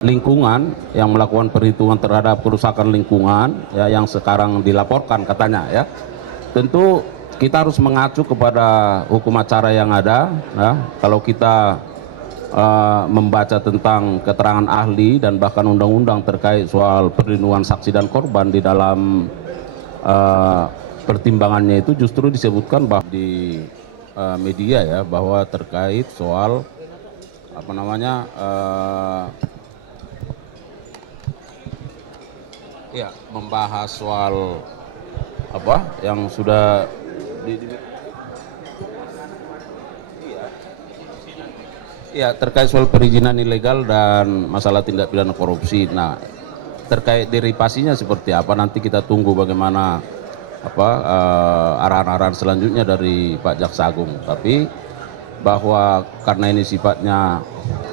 lingkungan yang melakukan perhitungan terhadap kerusakan lingkungan ya, yang sekarang dilaporkan katanya ya. Tentu kita harus mengacu kepada hukum acara yang ada ya. Kalau kita membaca tentang keterangan ahli dan bahkan undang-undang terkait soal perlindungan saksi dan korban di dalam pertimbangannya itu justru disebutkan bahwa di media ya, bahwa terkait soal apa namanya ya, membahas soal apa yang sudah ya, terkait soal perizinan ilegal dan masalah tindak pidana korupsi. Nah, terkait derivasinya seperti apa nanti kita tunggu bagaimana apa arahan-arahan selanjutnya dari Pak Jaksa Agung. Tapi bahwa karena ini sifatnya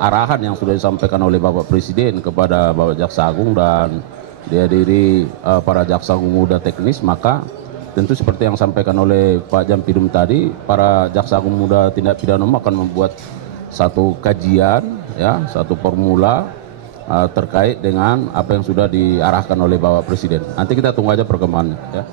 arahan yang sudah disampaikan oleh Bapak Presiden kepada Bapak Jaksa Agung dan dihadiri para jaksa agung muda teknis, maka tentu seperti yang disampaikan oleh Pak Jampidum tadi, para jaksa agung muda tindak pidana umum akan membuat satu kajian ya, satu formula terkait dengan apa yang sudah diarahkan oleh Bapak Presiden. Nanti kita tunggu aja perkembangannya ya.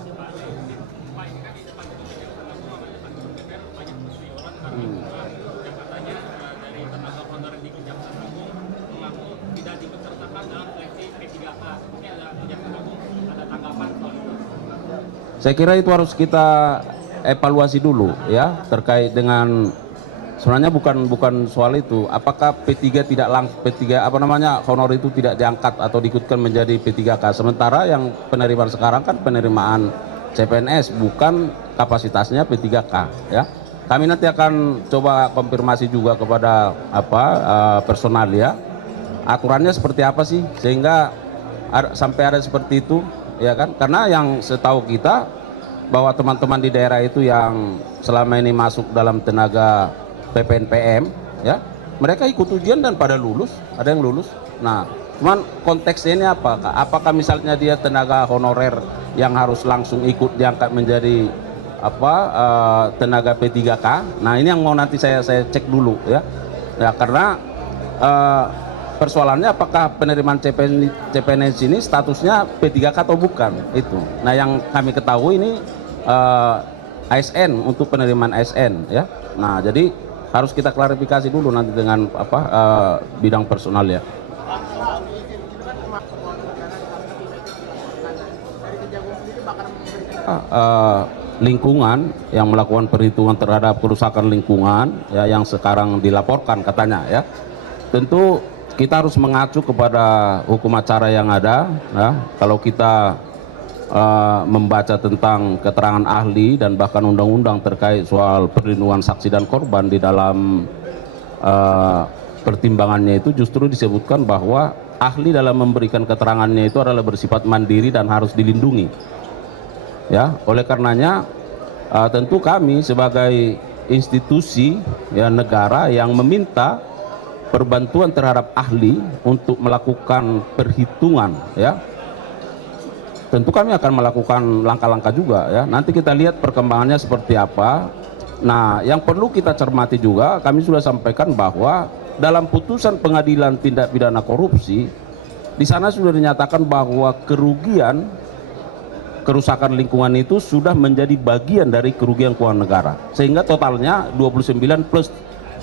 Saya kira itu harus kita evaluasi dulu ya, terkait dengan sebenarnya bukan soal itu. Apakah P3 tidak P3 apa namanya honor itu tidak diangkat atau diikutkan menjadi P3K, sementara yang penerimaan sekarang kan penerimaan CPNS, bukan kapasitasnya P3K ya. Kami nanti akan coba konfirmasi juga kepada personal ya, aturannya seperti apa sih sehingga sampai ada seperti itu ya kan. Karena yang setahu kita bahwa teman-teman di daerah itu yang selama ini masuk dalam tenaga PPNPM ya, mereka ikut ujian dan pada lulus, ada yang lulus. Nah, cuman konteksnya ini apakah misalnya dia tenaga honorer yang harus langsung ikut diangkat menjadi tenaga P3K. Nah, ini yang mau nanti saya cek dulu ya. Ya, karena persoalannya apakah penerimaan CPNS ini statusnya P3K atau bukan itu. Nah, yang kami ketahui ini ASN, untuk penerimaan ASN ya. Nah, jadi harus kita klarifikasi dulu nanti dengan bidang personal ya. Lingkungan yang melakukan perhitungan terhadap kerusakan lingkungan ya, yang sekarang dilaporkan katanya ya. Tentu kita harus mengacu kepada hukum acara yang ada ya. Kalau kita membaca tentang keterangan ahli dan bahkan undang-undang terkait soal perlindungan saksi dan korban di dalam pertimbangannya itu justru disebutkan bahwa ahli dalam memberikan keterangannya itu adalah bersifat mandiri dan harus dilindungi ya. Oleh karenanya tentu kami sebagai institusi ya negara yang meminta perbantuan terhadap ahli untuk melakukan perhitungan ya, tentu kami akan melakukan langkah-langkah juga ya. Nanti kita lihat perkembangannya seperti apa. Nah, yang perlu kita cermati juga, kami sudah sampaikan bahwa dalam putusan pengadilan tindak pidana korupsi di sana sudah dinyatakan bahwa kerusakan lingkungan itu sudah menjadi bagian dari kerugian keuangan negara, sehingga totalnya 29 plus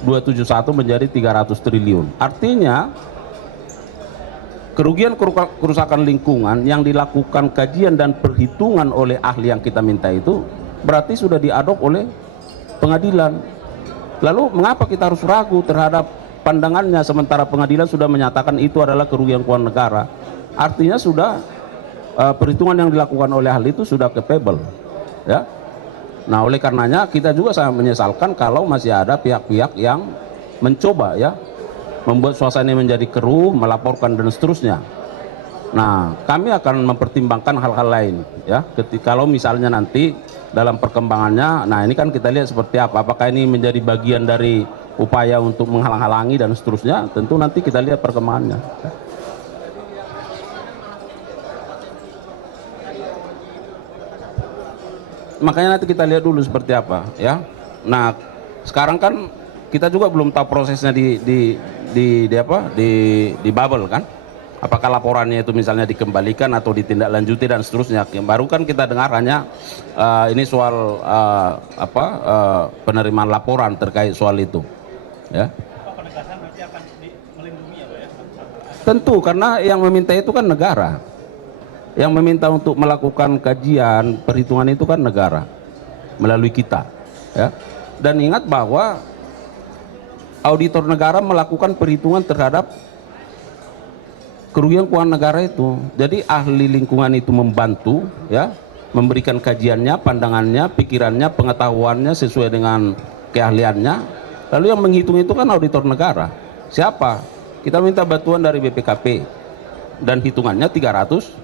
271 menjadi 300 triliun. Artinya kerugian kerusakan lingkungan yang dilakukan kajian dan perhitungan oleh ahli yang kita minta itu berarti sudah diadop oleh pengadilan. Lalu mengapa kita harus ragu terhadap pandangannya sementara pengadilan sudah menyatakan itu adalah kerugian keuangan negara? Artinya sudah perhitungan yang dilakukan oleh ahli itu sudah capable ya. Nah, oleh karenanya kita juga sangat menyesalkan kalau masih ada pihak-pihak yang mencoba ya membuat suasana menjadi keruh, melaporkan dan seterusnya. Nah, kami akan mempertimbangkan hal-hal lain ya. Kalau misalnya nanti dalam perkembangannya, nah ini kan kita lihat seperti apa. Apakah ini menjadi bagian dari upaya untuk menghalang-halangi dan seterusnya? Tentu nanti kita lihat perkembangannya. Makanya nanti kita lihat dulu seperti apa ya. Nah, sekarang kan kita juga belum tahu prosesnya di bubble kan. apakah laporannya itu misalnya dikembalikan atau ditindaklanjuti dan seterusnya. Yang baru kan kita dengar hanya ini soal penerimaan laporan terkait soal itu, ya. Penegasan berarti akan melindungi ya Pak ya? Tentu, karena yang meminta itu kan negara. Yang meminta untuk melakukan kajian perhitungan itu kan negara melalui kita, ya. Dan ingat bahwa auditor negara melakukan perhitungan terhadap kerugian keuangan negara itu. Jadi ahli lingkungan itu membantu, ya, memberikan kajiannya, pandangannya, pikirannya, pengetahuannya sesuai dengan keahliannya. Lalu yang menghitung itu kan auditor negara. Siapa? Kita minta bantuan dari BPKP dan hitungannya 300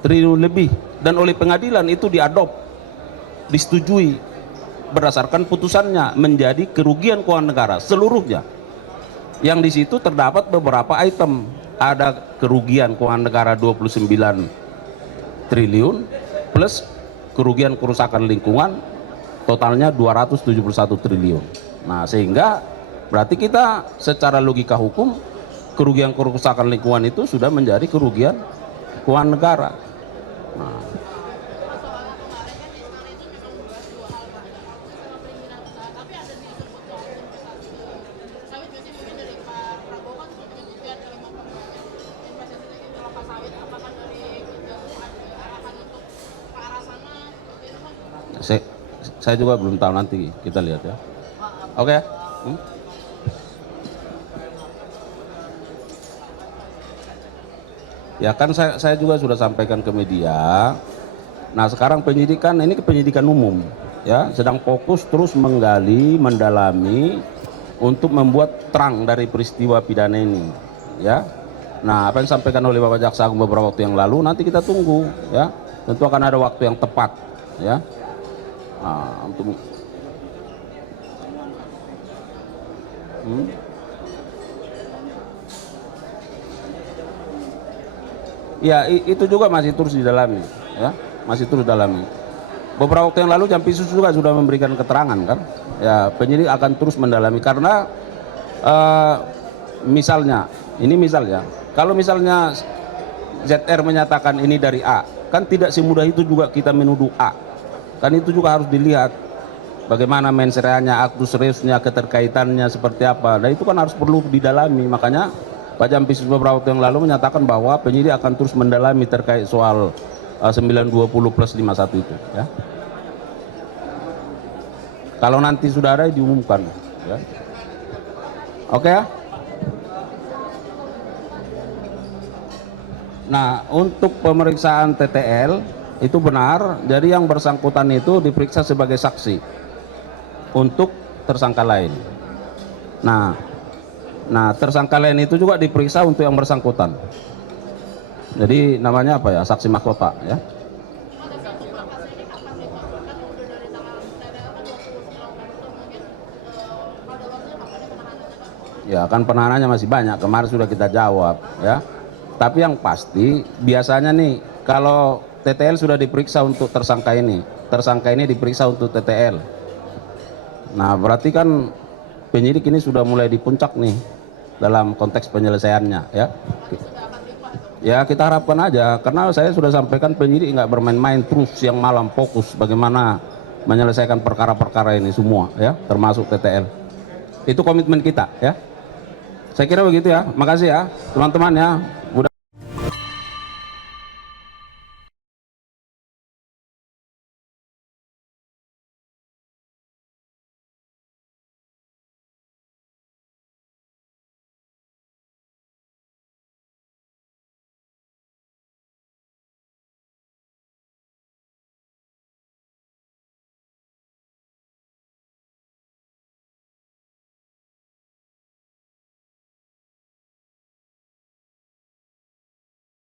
triliun lebih, dan oleh pengadilan itu diadop, disetujui berdasarkan putusannya menjadi kerugian keuangan negara seluruhnya. Yang di situ terdapat beberapa item. Ada kerugian keuangan negara 29 triliun plus kerugian kerusakan lingkungan totalnya 271 triliun. Nah, sehingga berarti kita secara logika hukum kerugian kerusakan lingkungan itu sudah menjadi kerugian keuangan negara. Nah, saya juga belum tahu, nanti kita lihat ya. Oke. Ya kan saya juga sudah sampaikan ke media. Nah, sekarang penyidikan ini penyidikan umum, ya, sedang fokus terus menggali, mendalami untuk membuat terang dari peristiwa pidana ini, ya. Nah, apa yang disampaikan oleh Bapak Jaksa Agung beberapa waktu yang lalu nanti kita tunggu, ya. Tentu akan ada waktu yang tepat, ya. Nah, untuk ya itu juga masih terus didalami, ya, masih terus didalami. Beberapa waktu yang lalu Jampisus juga sudah memberikan keterangan kan, ya, penyidik akan terus mendalami karena misalnya, ini misalnya, kalau misalnya ZR menyatakan ini dari A, kan tidak semudah itu juga kita menuduh A, kan itu juga harus dilihat bagaimana mensreanya, aktus reusnya, keterkaitannya seperti apa. Nah, itu kan harus perlu didalami. Makanya Pak Jampisus beberapa waktu yang lalu menyatakan bahwa penyidik akan terus mendalami terkait soal 920 plus 51 itu, ya. Kalau nanti sudah ada diumumkan, ya. Oke, ya. Nah, untuk pemeriksaan TTL itu benar, jadi yang bersangkutan itu diperiksa sebagai saksi untuk tersangka lain. Nah, tersangka lain itu juga diperiksa untuk yang bersangkutan. Jadi namanya apa ya? Saksi mahkota, ya. Ya kan penahanannya masih banyak, kemarin sudah kita jawab, ya. Tapi yang pasti biasanya nih kalau TTL sudah diperiksa untuk tersangka ini diperiksa untuk TTL. Nah, berarti kan penyidik ini sudah mulai di puncak nih dalam konteks penyelesaiannya, ya. Ya kita harapkan aja, karena saya sudah sampaikan penyidik nggak bermain-main, terus siang malam fokus bagaimana menyelesaikan perkara-perkara ini semua, ya, termasuk TTL. Itu komitmen kita, ya. Saya kira begitu ya. Makasih ya teman-teman, ya.